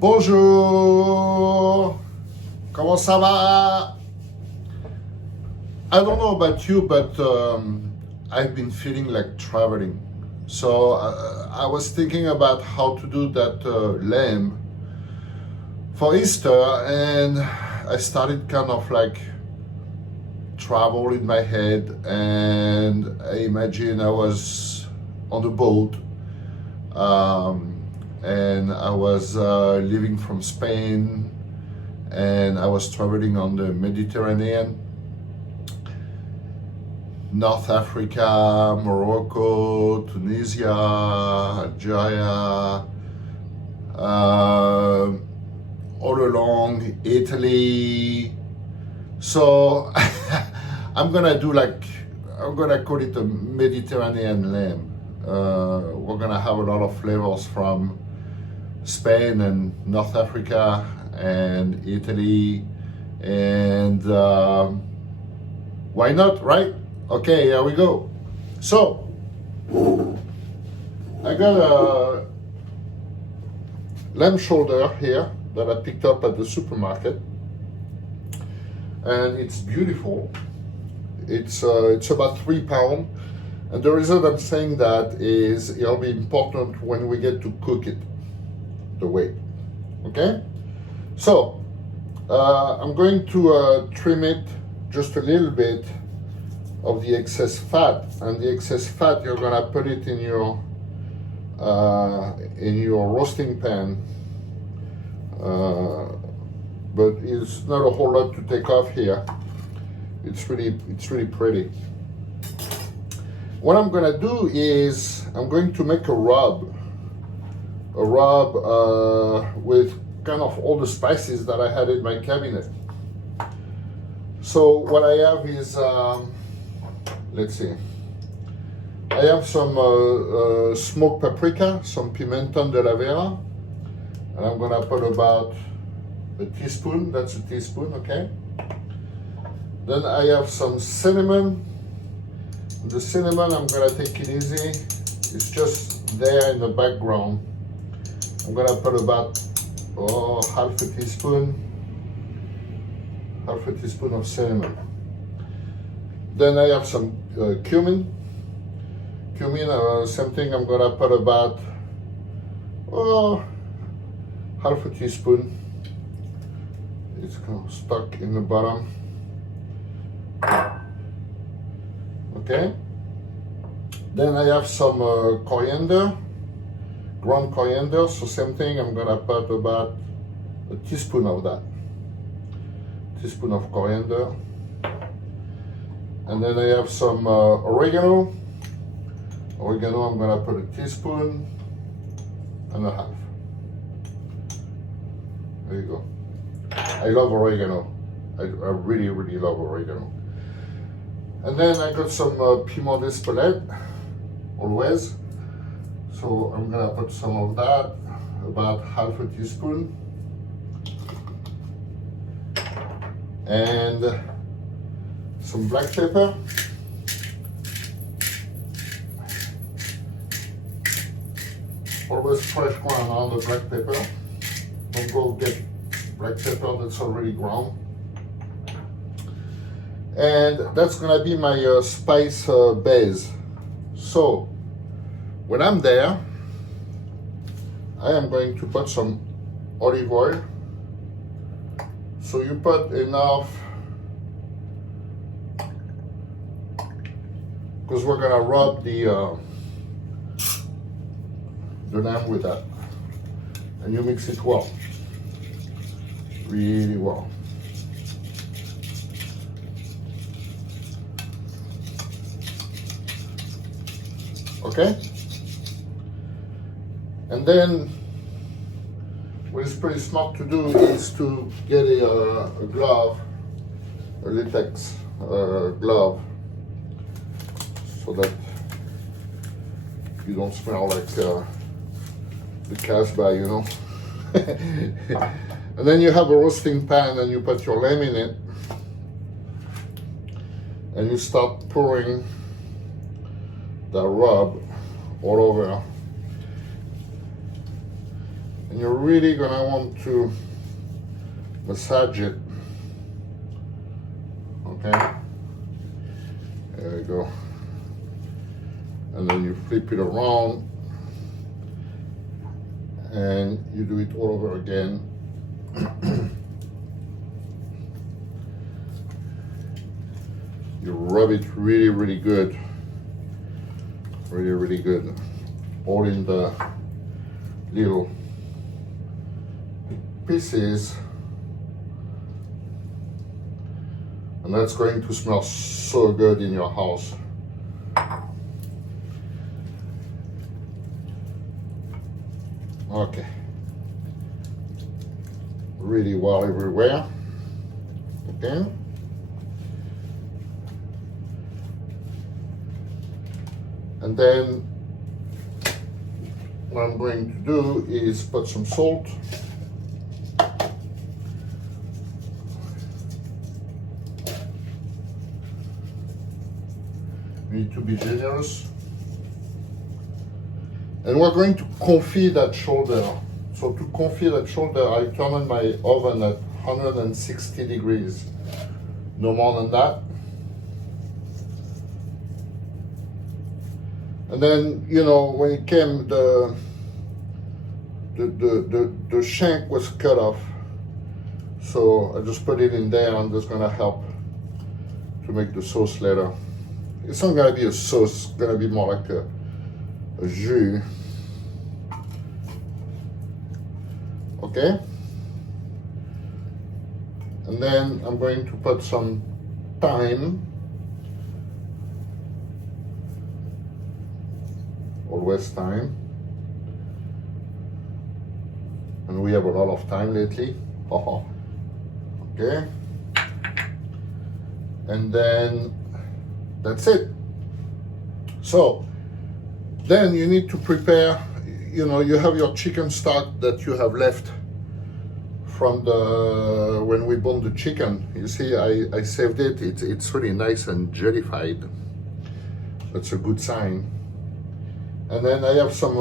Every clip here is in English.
Bonjour! Comment ça va? I don't know about you, but I've been feeling like traveling. So I was thinking about how to do that lamb for Easter, and I started kind of like travel in my head, and I imagine I was on a boat, and I was leaving from Spain, and I was traveling on the Mediterranean, North Africa, Morocco, Tunisia, Algeria, all along Italy. So I'm gonna call it a Mediterranean lamb. We're gonna have a lot of flavors from Spain and North Africa and Italy, and why not, right? Okay, here we go. So I got a lamb shoulder here that I picked up at the supermarket, and it's beautiful. It's about 3 pounds, and the reason I'm saying that is it'll be important when we get to cook it, the weight. Okay, so I'm going to trim it just a little bit of the excess fat, and the excess fat you're gonna put it in your roasting pan, but it's not a whole lot to take off here. It's really pretty. What I'm gonna do is I'm going to make a rub with kind of all the spices that I had in my cabinet. So what I have is let's see, I have some smoked paprika, some pimenton de la vera, and I'm gonna put about a teaspoon. That's a teaspoon, okay? Then I have some cinnamon. The cinnamon, I'm gonna take it easy. It's just there in the background. I'm gonna put about half a teaspoon of cinnamon. Then I have some cumin. Same thing, I'm gonna put about half a teaspoon. It's kind of stuck in the bottom. Okay. Then I have some coriander, ground coriander. So same thing, I'm gonna put about a teaspoon of that. Teaspoon of coriander. And then I have some oregano. Oregano, I'm gonna put a teaspoon and a half. There you go. I love oregano. I really love oregano. And then I got some piment d'Espelette, always. So I'm gonna put some of that, about half a teaspoon. And some black pepper. Always fresh ground on the black pepper. Don't go get black pepper that's already ground. And that's gonna be my spice base. So when I'm there, I am going to put some olive oil. So you put enough, because we're gonna rub the lamb with that, and you mix it well, really well. Okay, and then what is pretty smart to do is to get a glove, a latex glove, so that you don't smell like the Casbah, you know. And then you have a roasting pan, and you put your lamb in it, and you start pouring the rub all over. And you're really gonna want to massage it. Okay, there we go. And then you flip it around and you do it all over again. You rub it really, really good. Really, really good. All in the little pieces. And that's going to smell so good in your house. Okay. Really well everywhere. Okay. And then what I'm going to do is put some salt. You need to be generous. And we're going to confit that shoulder. So to confit that shoulder, I turn on my oven at 160 degrees. No more than that. And then, you know, when it came, the shank was cut off. So I just put it in there, and that's gonna help to make the sauce later. It's not gonna be a sauce, it's gonna be more like a jus. Okay? And then I'm going to put some thyme. Always thyme. And we have a lot of thyme lately. Okay. And then that's it. So then you need to prepare, you know, you have your chicken stock that you have left from the when we bone the chicken. You see, I saved it. It's really nice and jellified. That's a good sign. And then I have some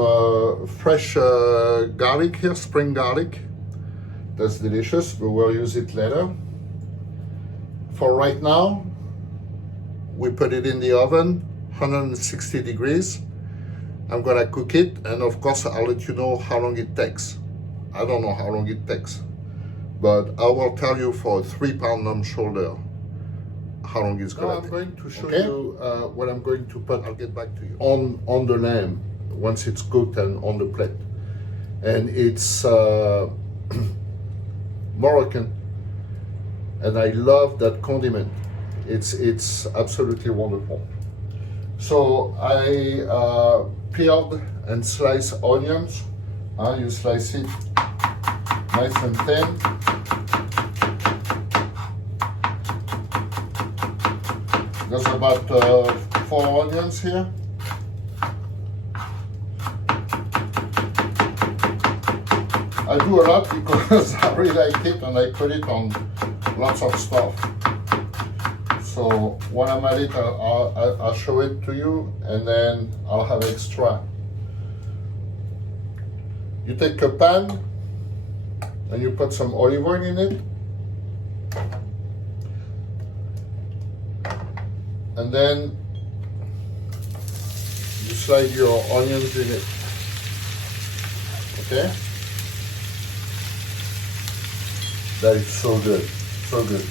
fresh garlic here, spring garlic. That's delicious, but we'll use it later. For right now, we put it in the oven, 160 degrees. I'm gonna cook it, and of course I'll let you know how long it takes. I don't know how long it takes, but I will tell you for a 3-pound lamb shoulder how long it's gonna take. I'm going to show you what I'm going to put. I'll get back to you on the lamb once it's cooked and on the plate. And it's Moroccan, and I love that condiment. It's absolutely wonderful. So I peeled and sliced onions. You slice it nice and thin. There's about 4 onions here. I do a lot because I really like it, and I put it on lots of stuff. So when I'm at it, I'll show it to you, and then I'll have extra. You take a pan and you put some olive oil in it. And then you slide your onions in it. Okay? That is so good, so good.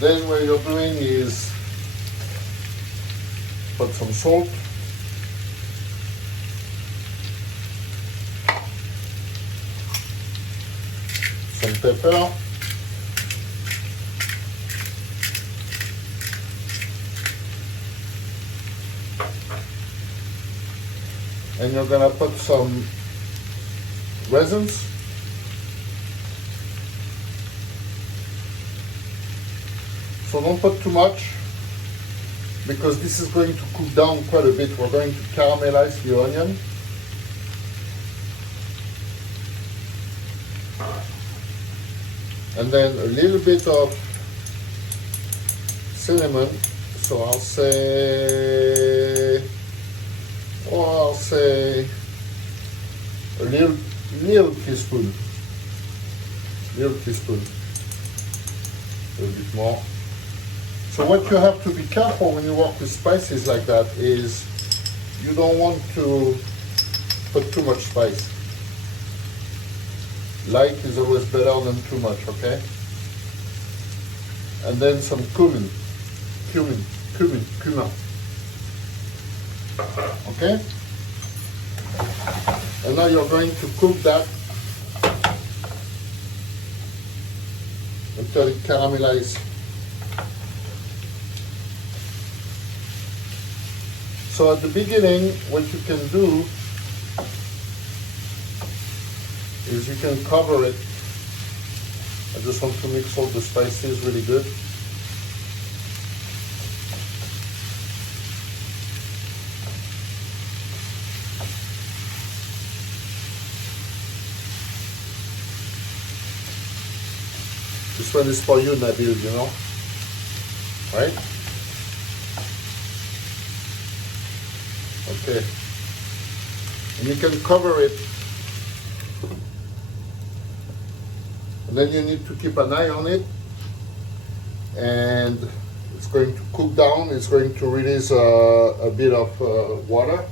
Then what you're doing is put some salt, some pepper, and you're gonna put some raisins. So don't put too much, because this is going to cook down quite a bit. We're going to caramelize the onion. And then a little bit of cinnamon So I'll say a little teaspoon. Little teaspoon. A little bit more. So what you have to be careful when you work with spices like that is you don't want to put too much spice. Light is always better than too much, okay? And then some cumin. Okay? And now you're going to cook that until it caramelizes. So at the beginning, what you can do is you can cover it. I just want to mix all the spices really good. This one is for you, Nabil, you know, right? Okay. And you can cover it. And then you need to keep an eye on it. And it's going to cook down. It's going to release a bit of water.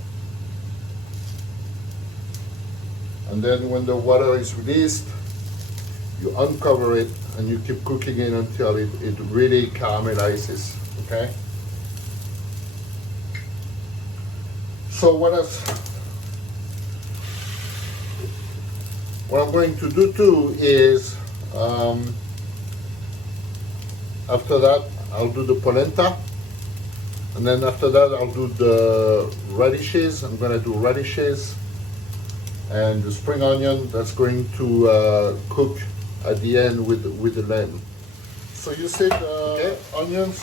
And then when the water is released, you uncover it and you keep cooking it until it really caramelizes, okay? So what I'm going to do too is, after that, I'll do the polenta. And then after that, I'll do the radishes. I'm gonna do radishes and the spring onion that's going to cook at the end with the lamb. So you said okay, onions.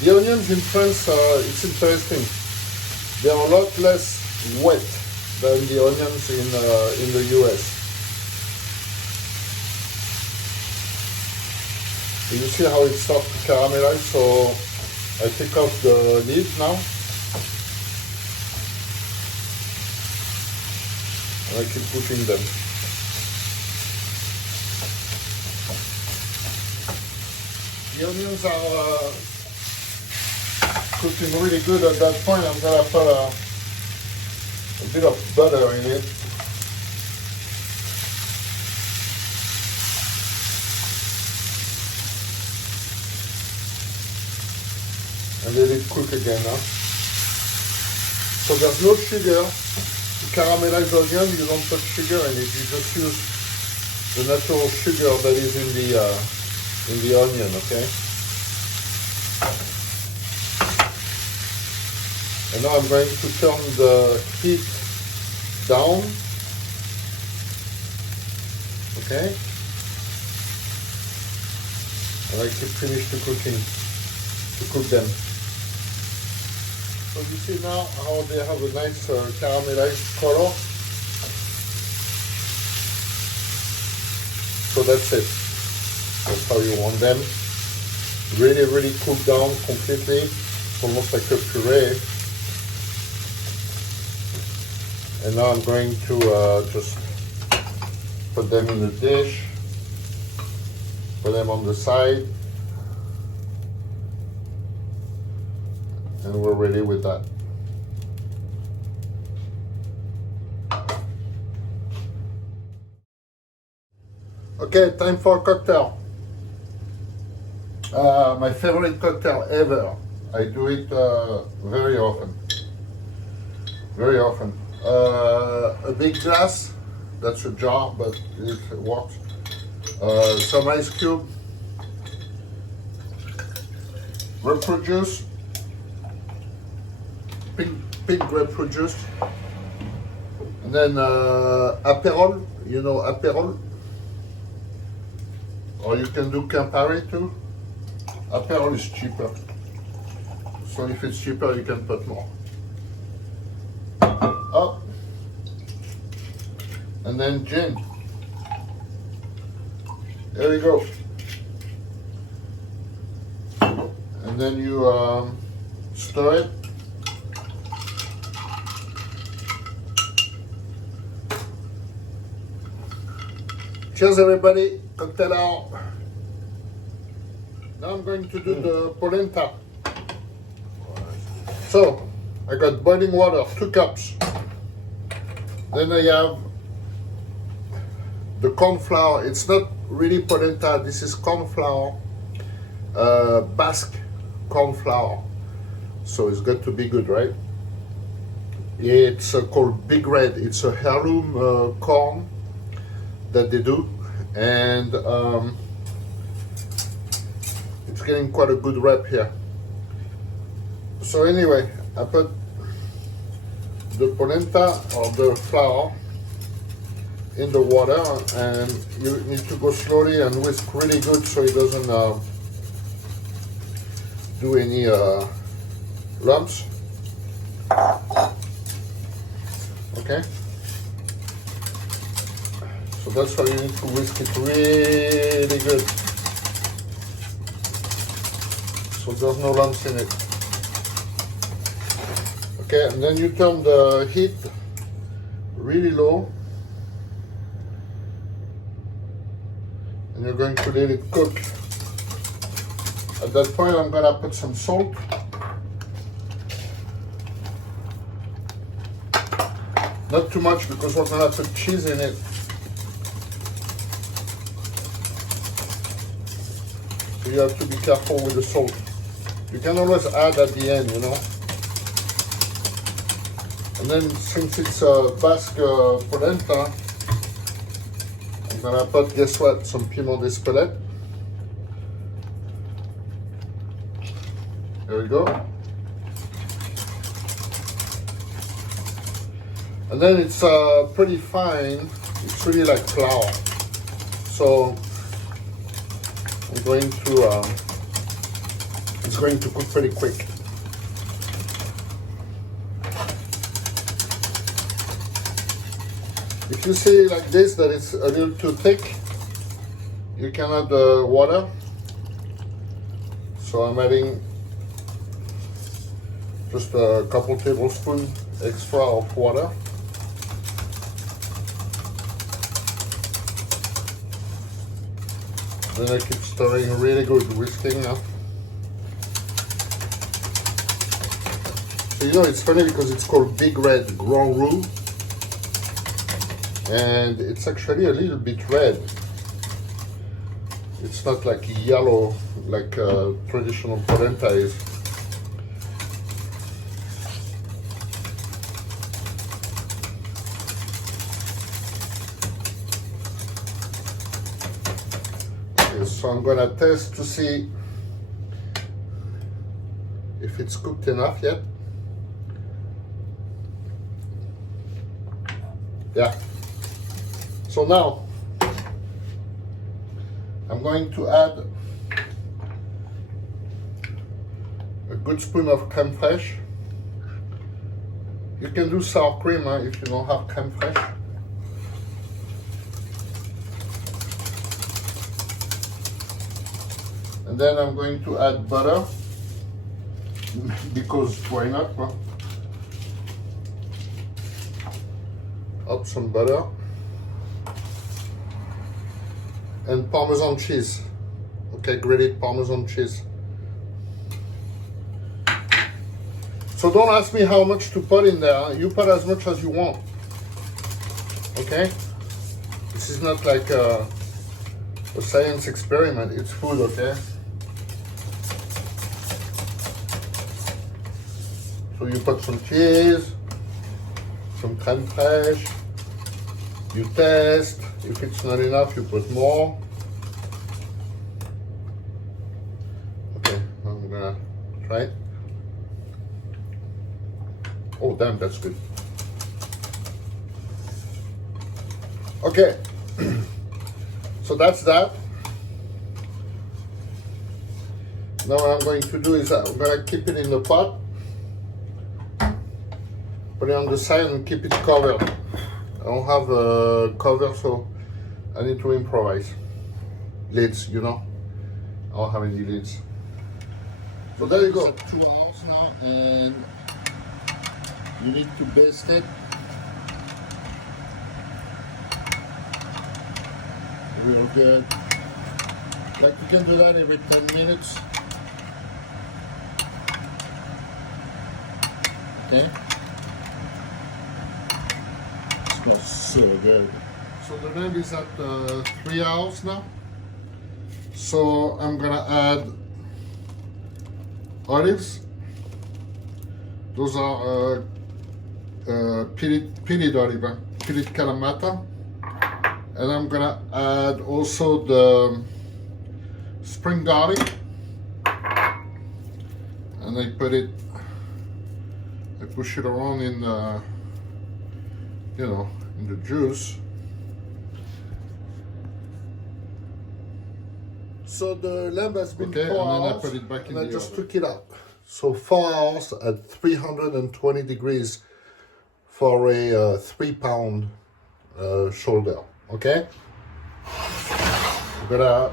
The onions in France, it's interesting. They're a lot less wet than the onions in the US. So you see how it starts to caramelize. So I take off the lid now. And I keep cooking them. The onions are cooking really good. At that point, I'm gonna put a bit of butter in it. And let it cook again now. So there's no sugar. To caramelize onion, you don't put sugar in it. You just use the natural sugar that is in the onion, okay? And now I'm going to turn the heat down, okay? And I keep finish the cooking, to cook them. So you see now how they have a nice caramelized color. So that's it. That's how you want them. Really, really cook down completely. It's almost like a puree. And now I'm going to just put them in a dish. Put them on the side. And we're ready with that. Okay, time for a cocktail. My favorite cocktail ever. I do it very often. Very often. A big glass, that's a jar, but it works. Some ice cube. Grapefruit juice. Pink grapefruit juice. And then Aperol, you know Aperol? Or you can do Campari too. Aperol is cheaper. So if it's cheaper, you can put more. Oh. And then gin. There we go. and then you stir it. Cheers everybody, cocktail out. Now I'm going to do the polenta. So, I got boiling water, 2 cups. Then I have the corn flour. It's not really polenta, this is corn flour, Basque corn flour. So it's got to be good, right? It's called Big Red. It's a heirloom corn that they do, and it's getting quite a good rep here. So anyway, I put the polenta or the flour in the water, and you need to go slowly and whisk really good so it doesn't do any lumps. Okay, so that's how you need to whisk it really good so there's no lumps in it. Okay, and then you turn the heat really low, and you're going to let it cook. At that point, I'm gonna put some salt. Not too much because we're gonna put cheese in it. So you have to be careful with the salt. You can always add at the end, you know. And then since it's a Basque polenta, I'm gonna put, guess what, some piment d'Espelette. There we go. And then it's pretty fine. It's really like flour. So I'm going to, it's going to cook pretty quick. If you see like this, that it's a little too thick, you can add water. So I'm adding just a couple tablespoons extra of water. Then I keep stirring really good, whisking now. So you know, it's funny because it's called Big Red Grand Roux, and it's actually a little bit red. It's not like yellow like traditional polenta is. So I'm gonna test to see if it's cooked enough yet. Yeah. So now I'm going to add a good spoon of crème fraîche. You can do sour cream if you don't have crème fraîche. And then I'm going to add butter, because why not? Huh? Add some butter. And Parmesan cheese. Okay, grated Parmesan cheese. So don't ask me how much to put in there. You put as much as you want. Okay? This is not like a science experiment. It's food, okay? So you put some cheese, some crème fraîche, you test. If it's not enough, you put more. Okay, I'm gonna try it. Oh, damn, that's good. Okay, so that's that. Now what I'm going to do is I'm gonna keep it in the pot. Put it on the side and keep it covered. I don't have a cover, so I need to improvise. Lids, you know. I don't have any lids. So there you go. It's 2 hours now, and you need to baste it. Real good. Like you can do that every 10 minutes. Okay. It smells so good. So the lamb is at 3 hours now. So I'm gonna add olives. Those are peeled olive, peeled Kalamata. And I'm gonna add also the spring garlic. And I push it around in in the juice. So the lamb has been 4 hours, and then I put it back in the oven. I just took it out. So 4 hours at 320 degrees for a 3-pound shoulder. Okay. I'm gonna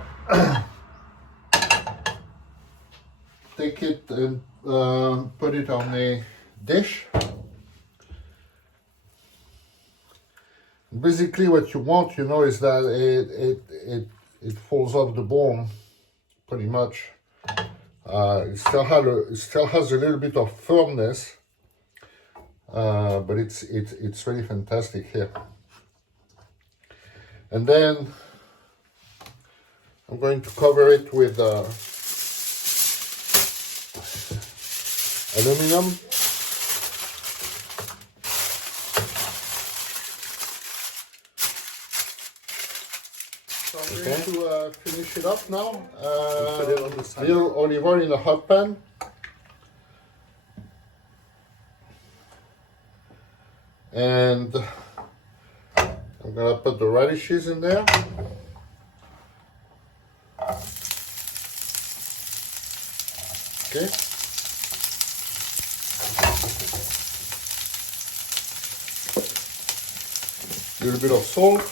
take it and put it on a dish. Basically, what you want, is that it falls off the bone, pretty much. It still has a little bit of firmness, but it's really fantastic here. And then I'm going to cover it with aluminum. So I'm going to finish it up now. Put it on the side. Little olive oil in a hot pan. And I'm going to put the radishes in there. Okay. A little bit of salt.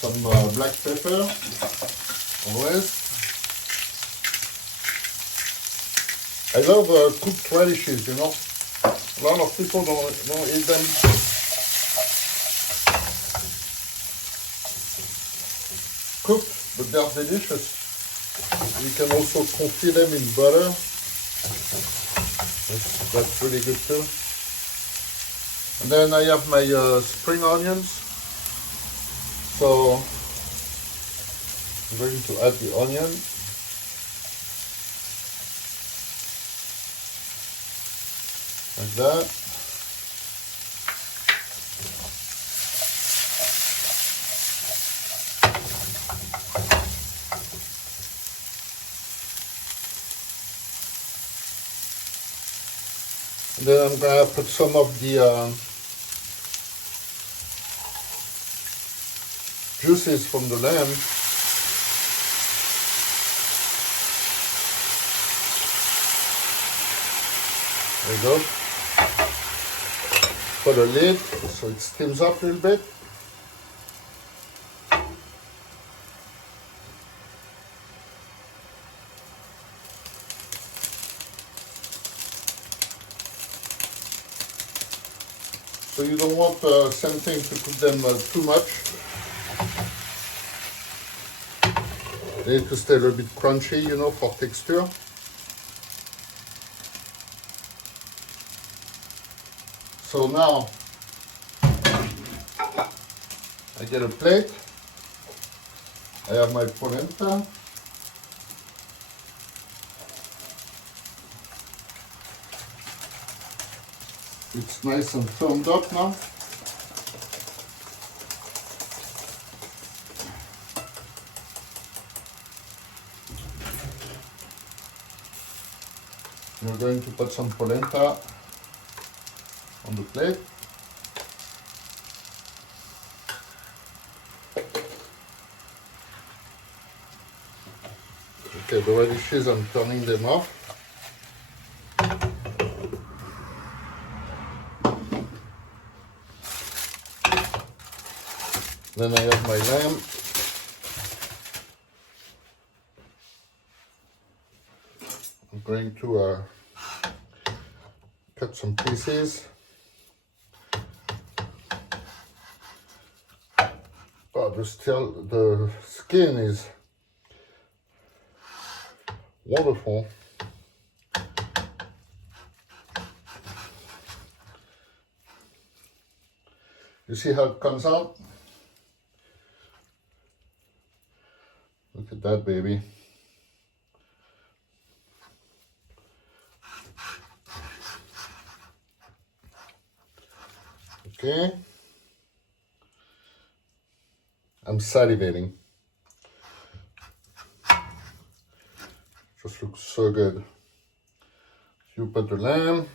Some black pepper, always. I love cooked radishes, A lot of people don't eat them. Cooked, but they're delicious. You can also confit them in butter. That's really good too. And then I have my spring onions. So I'm going to add the onion. Like that. And then I'm going to put some of the juices from the lamb. There you go. Put a lid so it steams up a little bit. So you don't want the same thing to cook them too much. They need to stay a little bit crunchy, for texture. So now I get a plate. I have my polenta. It's nice and firmed up now. We're going to put some polenta on the plate. Okay, the radishes, I'm turning them off. Then I have my lamb. I'm going to cut some pieces. But the skin is wonderful. You see how it comes out? Look at that, baby. Okay. I'm salivating. Just looks so good. You put the lamb,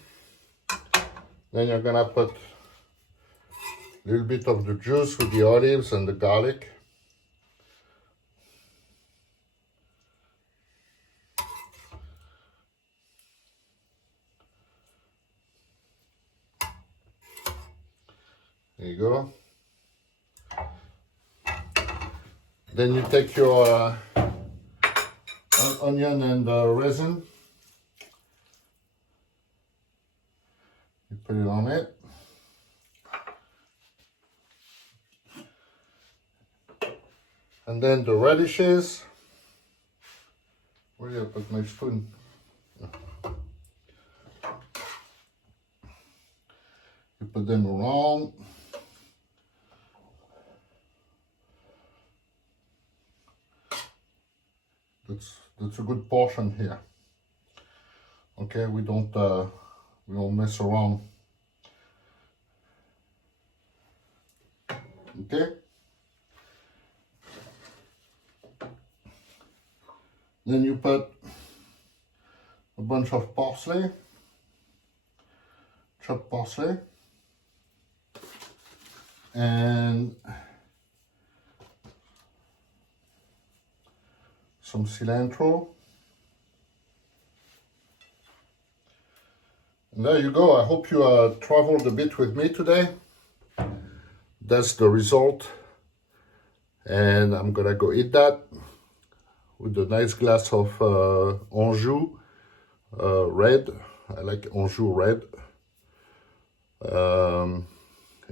then you're gonna put a little bit of the juice with the olives and the garlic. There you go. Then you take your onion and resin. You put it on it. And then the radishes. Where did I put my spoon? You put them around. That's a good portion here. Okay, we don't mess around. Okay. Then you put a bunch of parsley, chopped parsley, and some cilantro. And there you go. I hope you traveled a bit with me today. That's the result. And I'm gonna go eat that with a nice glass of Anjou red. I like Anjou red.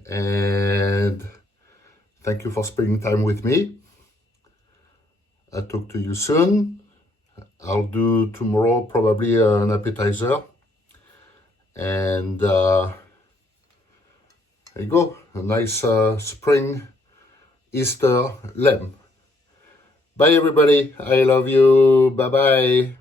And thank you for spending time with me. I'll talk to you soon. I'll do tomorrow probably an appetizer. And there you go, a nice spring Easter lamb. Bye everybody, I love you, bye bye.